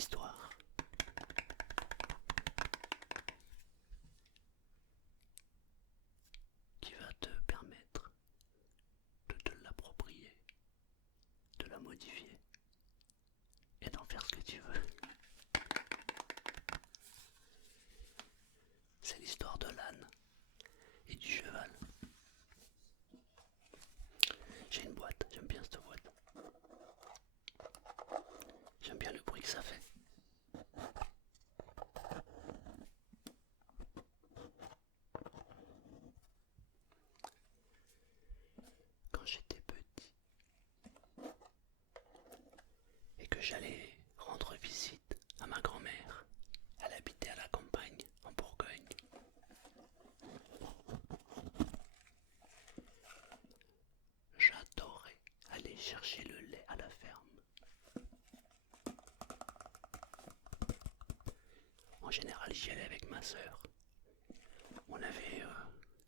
histoire qui va te permettre de te l'approprier, de la modifier et d'en faire ce que tu veux. C'est l'histoire de l'âne et du cheval. J'ai une boîte, j'aime bien cette boîte. J'aime bien le bruit que ça fait. Quand j'étais petit et que j'allais rendre visite à ma grand-mère, elle habitait à la campagne, en Bourgogne. J'adorais aller chercher le lait à la ferme. En général, j'y allais avec ma sœur. On avait,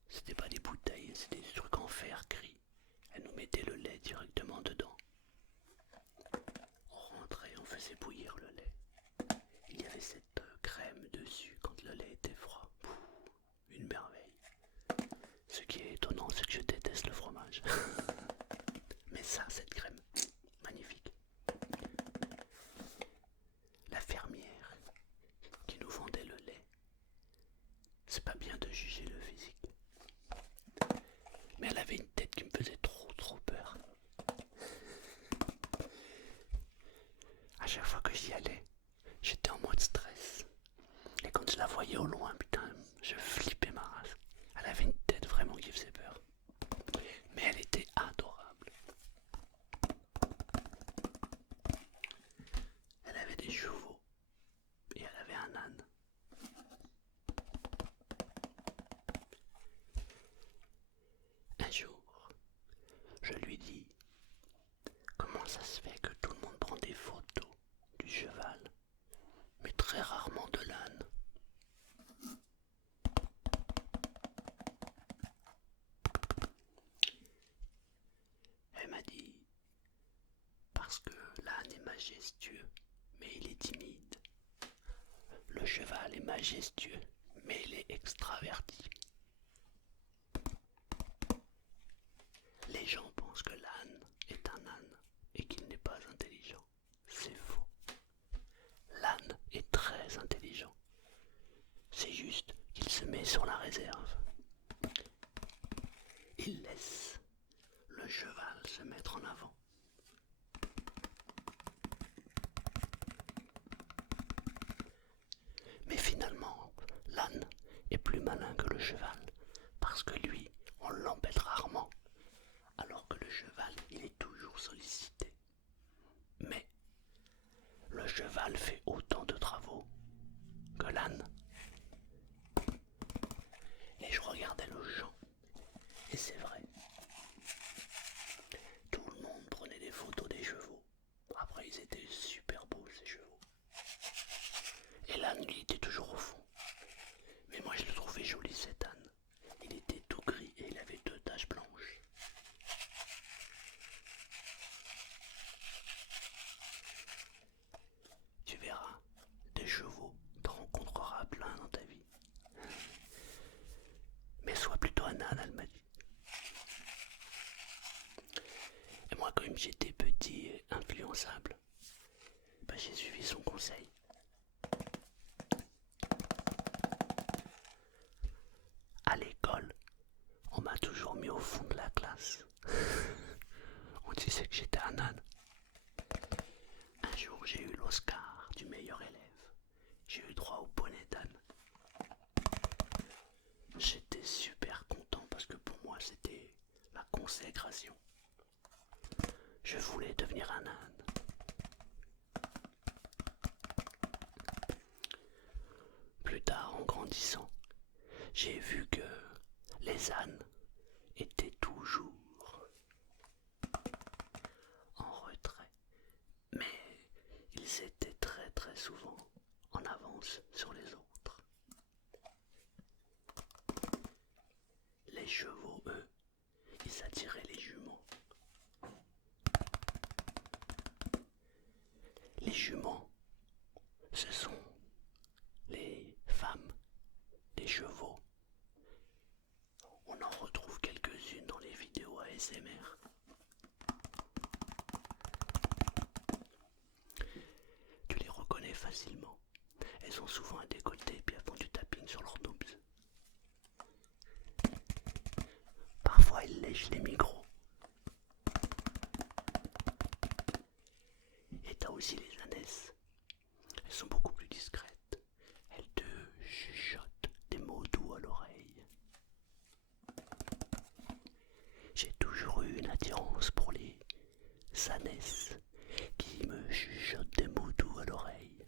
c'était pas des bouteilles, c'était des trucs en fer gris. Elle nous mettait le lait directement dedans. On rentrait, on faisait bouillir le lait. Il y avait cette crème dessus quand le lait était froid. Pouh, une merveille. Ce qui est étonnant, c'est que je déteste le fromage. Mais ça, cette crème, magnifique. La fermière qui nous vendait le lait, c'est pas bien de juger le physique. Mais elle avait une tête qui me faisait trop peur. À chaque fois que j'y allais, j'étais en mode stress. Et quand je la voyais au loin, putain, je flippais ma race. Elle avait une tête vraiment qui faisait peur. Mais elle était adorable. Elle avait des chevaux et elle avait un âne. Un jour, je lui dis: comment ça se fait que tout le monde prend des photos du cheval, mais très rarement de l'âne? Elle m'a dit: parce que l'âne est majestueux, mais il est timide. Le cheval est majestueux, mais il est extraverti. Les gens pensent que l'âne est un âne et qu'il n'est pas intelligent. C'est faux. L'âne est très intelligent. C'est juste qu'il se met sur la réserve. Il laisse le cheval se mettre en avant. Mais finalement, l'âne est plus malin que le cheval, parce que lui, on l'embête rarement, alors que le cheval, il est toujours sollicité. Mais le cheval fait autant de travaux que l'âne. Et je regardais le champ, et c'est vrai. Tout le monde prenait des photos des chevaux. Après, ils étaient super beaux, ces chevaux. Et l'âne, il était toujours au fond. Mais moi, je le trouvais joli, cet âne. Il était tout gris et il avait 2 taches blanches. Tu verras, des chevaux, t'en rencontreras plein dans ta vie. Mais sois plutôt un âne, elle m'a dit. Et moi, comme j'étais petit et influençable, j'ai suivi son conseil. À l'école, on m'a toujours mis au fond de la classe. On disait que j'étais un âne. Un jour, j'ai eu l'Oscar du meilleur élève. J'ai eu droit au bonnet d'âne. J'étais super content parce que pour moi, c'était la consécration. Je voulais devenir un âne. Plus tard, en grandissant, j'ai vu que les ânes étaient toujours en retrait, mais ils étaient très souvent en avance sur les autres. Les chevaux, eux, ils attiraient les juments. Les juments, ASMR. Tu les reconnais facilement. Elles ont souvent un décolleté puis elles font du tapping sur leurs noobs. Parfois elles lèchent les micros. Et t'as aussi les ânesses. Elles sont beaucoup plus discrètes. Elles te chuchotent des mots doux à l'oreille. J'ai toujours eu une attirance pour les ânesses qui me chuchotent des mots doux à l'oreille.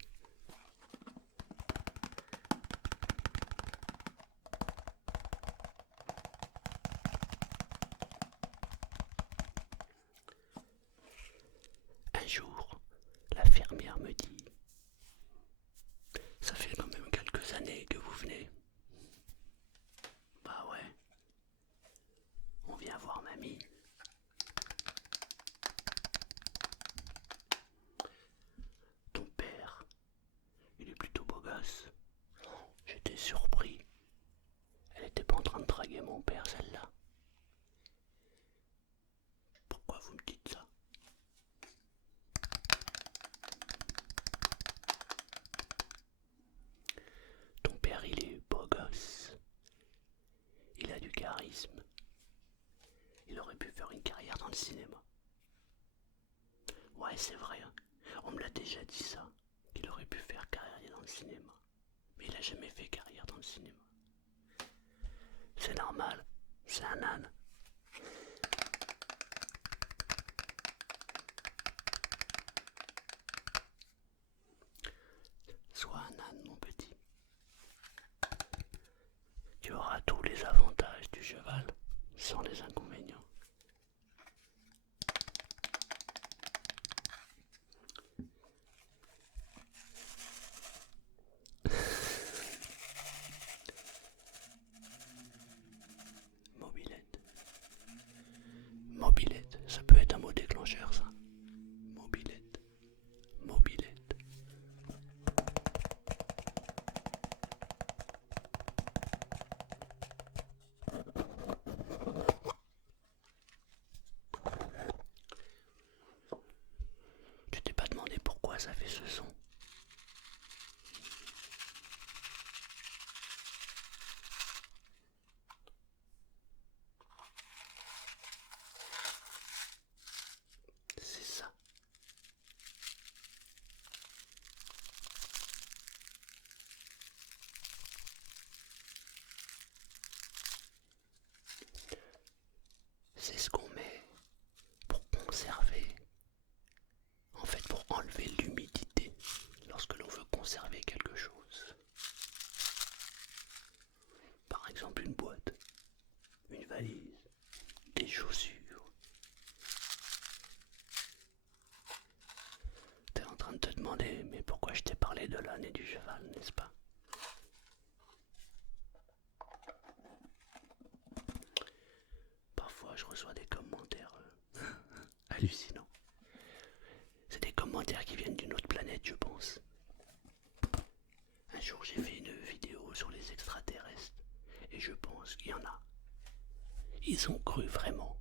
Un jour, la fermière me dit: ça fait quand même quelques années que vous venez. Bah ouais, on vient voir mamie. Ton père, il est plutôt beau gosse. J'étais surpris. Elle était pas en train de draguer mon père, celle-là. Pourquoi vous me dites ça? Ton père, il est beau gosse. Il a du charisme. Il aurait pu faire une carrière dans le cinéma. Ouais, c'est vrai, hein. On me l'a déjà dit ça, qu'il aurait pu faire carrière dans le cinéma. Mais il a jamais fait carrière dans le cinéma. C'est normal, c'est un âne. Sois un âne, mon petit. Tu auras tous les avantages du cheval, sans les inconvénients. Mobilette. Mobilette, ça peut être un mot déclencheur, ça. Mobilette. Mobilette. Tu t'es pas demandé pourquoi ça fait ce son? C'est ça. C'est ce qu'on met pour conserver, en fait pour enlever l'humidité lorsque l'on veut conserver quelque chose. Par exemple une boîte, une valise, des chaussures. T'es en train de te demander mais pourquoi je t'ai parlé de l'âne et du cheval, n'est-ce pas? Parfois je reçois des commentaires hallucinants. C'est des commentaires qui viennent d'une autre planète, je pense. Un jour j'ai fait une vidéo sur les extraterrestres et je pense qu'il y en a. Ils ont cru vraiment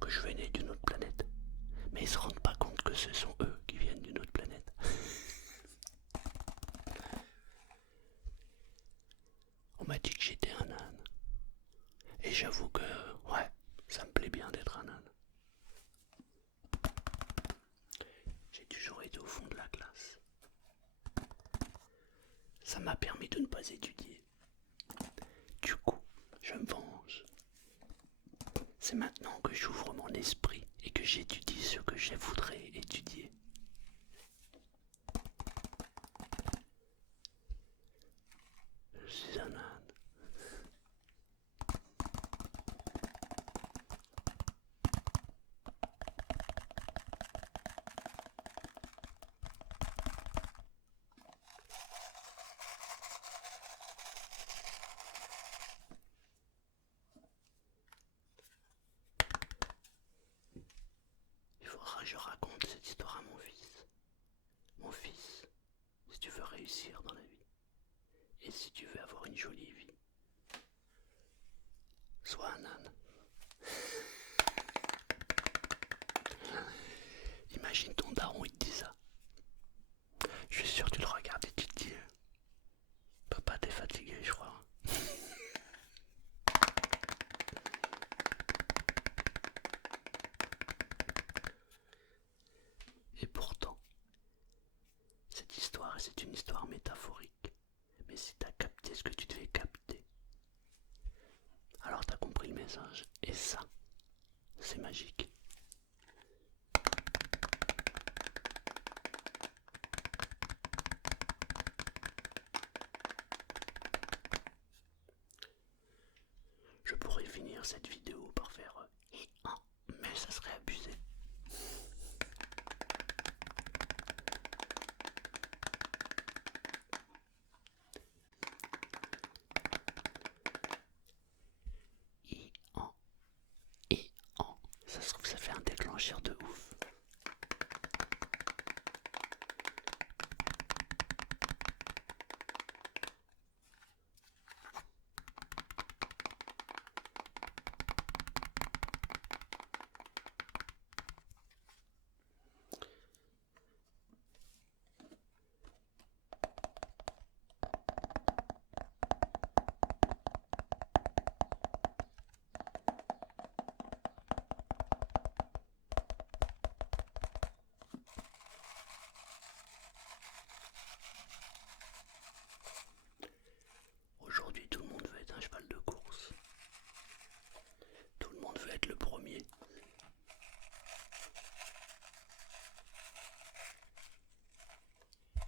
que je venais d'une autre planète. Mais ils se rendent pas compte que ce sont eux qui viennent d'une autre planète. On m'a dit que j'étais un âne. Et j'avoue que, ouais, ça me plaît bien d'être un âne. J'ai toujours été au fond de la classe. Ça m'a permis de ne pas étudier. Du coup, je me venge. C'est maintenant que j'ouvre mon esprit et que j'étudie ce que je voudrais étudier. Je suis un âne. Il faudra que je raconte cette histoire à mon fils. Mon fils, si tu veux réussir dans la vie, et si tu veux avoir une jolie vie, sois un âne. histoire métaphorique. Mais si t'as capté ce que tu devais capter, alors t'as compris le message. Et ça, c'est magique. Je pourrais finir cette vidéo par faire mais ça serait abusé. Et ça se trouve ça fait un déclencheur de ouf. Aujourd'hui, tout le monde veut être un cheval de course. Tout le monde veut être le premier.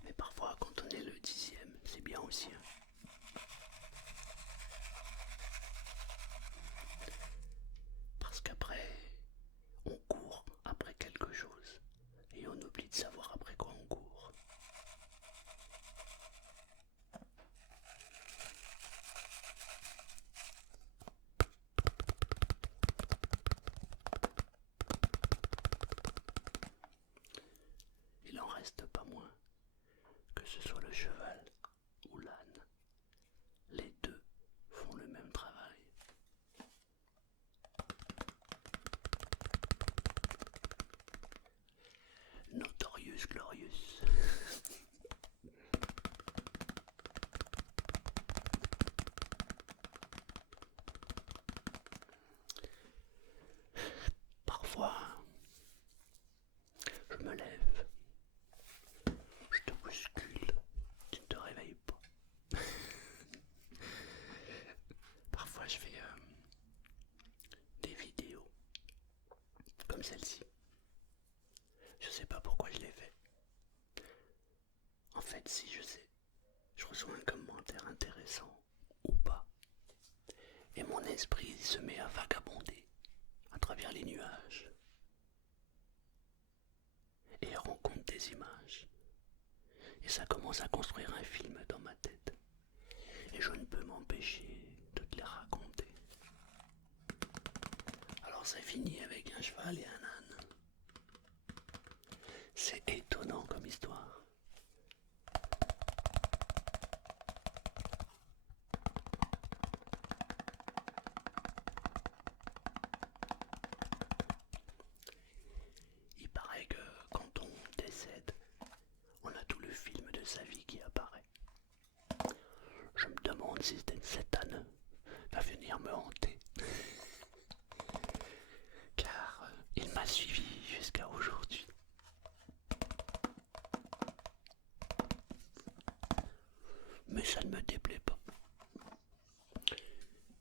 Mais parfois, quand on est le 10e, c'est bien aussi. Parce qu'après, on court après quelque chose. Et on oublie de savoir après quoi on court. Il en reste pas moins que ce soit le cheval ou l'âne. Les deux font le même travail. Notorious Glorious. Parfois, je me lève, je te bouscule, tu ne te réveilles pas. Parfois, je fais des vidéos comme celle-ci. Je sais pas pourquoi je l'ai fait. En fait, si je sais, je reçois un commentaire intéressant ou pas. Et mon esprit se met à vagabonder à travers les nuages. Et rencontre des images. Et ça commence à construire un film dans ma tête. Et je ne peux m'empêcher de te les raconter. Alors ça finit avec un cheval et un âne. C'est étonnant comme histoire. Il paraît que quand on décède, on a tout le film de sa vie qui apparaît. Je me demande si cet âne va venir me hanter. Car il m'a suivi jusqu'à aujourd'hui. Mais ça ne me déplaît pas.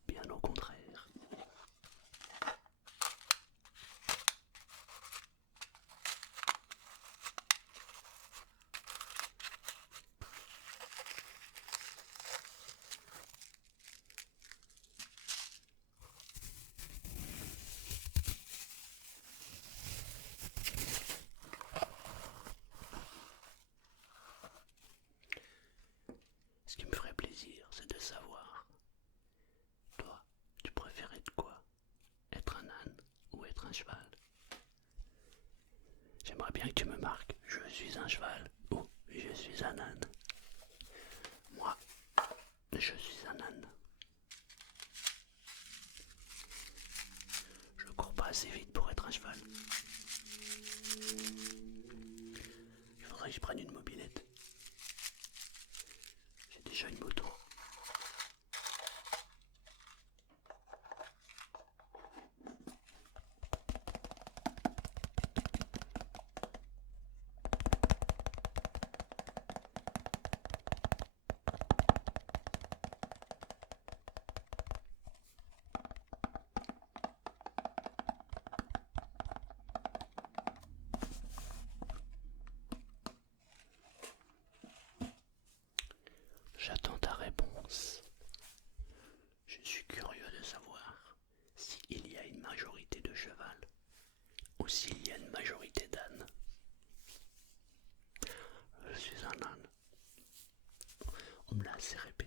Bien au contraire. Ce qui me ferait plaisir, c'est de savoir, toi, tu préférais de quoi? Être un âne ou être un cheval? J'aimerais bien que tu me marques, je suis un cheval ou je suis un âne. Moi, je suis un âne. Je cours pas assez vite pour être un cheval. Il faudrait que je prenne une mobilette. J'ai déjà une moto. J'attends ta réponse. Je suis curieux de savoir s'il y a une majorité de cheval ou s'il y a une majorité d'âne. Je suis un âne. On me l'a assez répété.